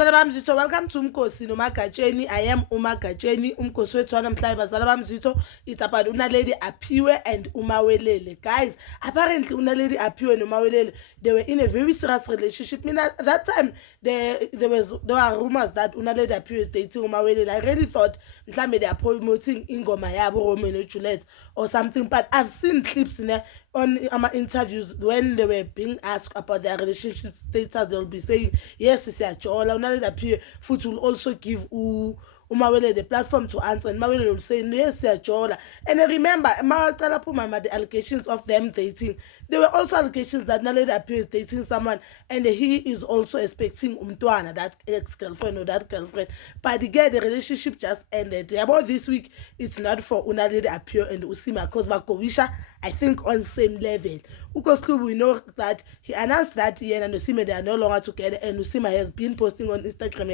Bazala bami Zitho, welcome to Umkhosi noMagatsheni. I am uMagatsheni. Umkhosi wethu namhlanje bazala bami Zitho, it's about Unaledi Aphiwe and Umawelele. Guys, apparently Unaledi Aphiwe and Umawelele, they were in a very serious relationship. At that time there were rumors that Unaledi Aphiwe is dating Umawelele. I really thought they are promoting Ingoma Yabo Romeo and Juliet or something, but I've seen clips in there on interviews when they were being asked about their relationship status. They'll be saying yes, it's a jola. Unaledi Aphiwe foot will also give Umawelele the platform to answer, and Mawelele will say yes, it's a jola. And I remember the allegations of them dating. There were also allegations that Unaledi Aphiwe is dating someone and he is also expecting umntwana, that ex-girlfriend or that girlfriend. But again, the relationship just ended. About this week, it's not for Unaledi Aphiwe and Usima because Makovisha, I think, on same level. Because we know that he announced that he and Usima, they are no longer together, and Usima has been posting on Instagram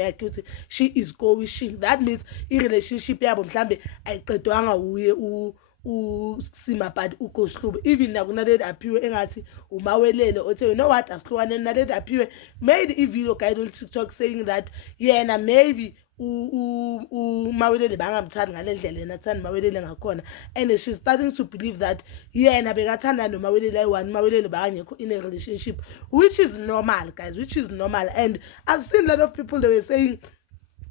she is co-wishing. That means in relationship I Sima but uKoslubu even Unaledi Aphiwe engathi Umawelele othi you know what asihlukaneni. Unaledi Aphiwe made a video guide on TikTok saying that yena maybe Umawelele bangamthandi ngalendlela yena athanda Mawelele ngakhona, and she's starting to believe that yena bekathanda noMawelele ayi-one, Mawelele bangekho in a relationship, which is normal, guys, which is normal. And I've seen a lot of people, they were saying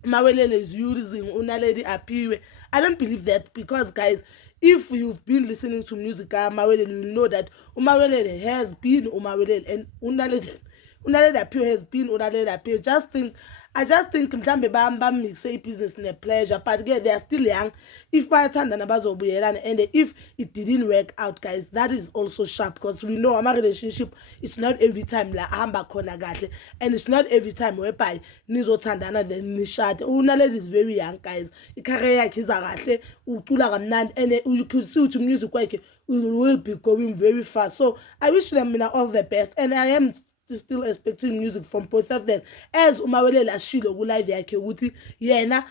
Mawelele is using Unaledi Aphiwe. I don't believe that, because guys, if you've been listening to music Mawelele, you know that Umawelele has been Umawelele and Unaledi Aphiwe has been Unaledi Aphiwe. I just think mhlambe bam say business in a pleasure, but again they are still young. If bayathandana bazobuyelana, and if it didn't work out, guys, that is also sharp, because we know our relationship is not every time la hamba khona kahle, and it's not every time whereby nizothandana then nishade. Unaledi is very young, guys. Career yakhe iza kahle, ucula kamnandi, and you could see to music wakhe will be going very fast. So I wish them all the best, and I am still expecting music from both of them, as Umawelele ashilo ku live yakhe ukuthi yena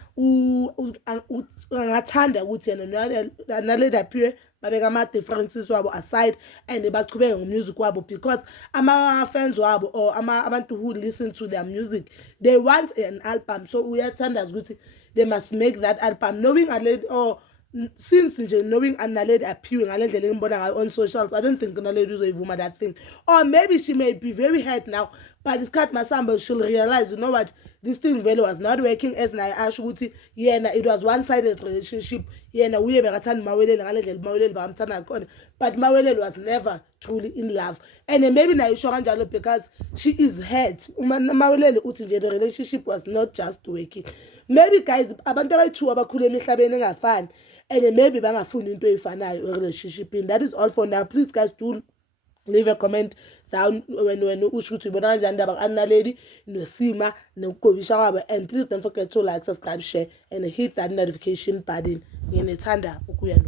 angathanda ukuthi yena Unaledi Aphiwe babeka ama differences wabo aside and baqhubeke ngomusic wabo, because ama fans wabo or abantu who listen to their music, they want an album. So uyathanda ukuthi they must make that album, knowing or since knowing Unaledi Aphiwe ngalendlela engibona on socials, I don't think Unaledi uzoyivuma that thing. Or maybe she may be very hurt now, but this cat Masamba, she'll realize, you know what, this thing really was not working, as na asho ukuthi yena it was one-sided relationship. Yena uye bekathanda Mawelele ngalendlela Mawelele bamthanda khona, but Mawelele was never truly in love. And maybe na isho kanjalo because she is hurt. Mawelele uthi nje the relationship was not just working. Maybe guys, abantu abayi-2 abakhule emihlabeni engafani, and maybe bangafuni into efanayo relationship. That is all for now. Please guys, do leave a comment down when usho ukuthi ubona kanjani indaba kaNaledi noSima nokuGobisha kwabo, and please don't forget to like, subscribe, share and hit that notification button. Ngiyethanda ukuya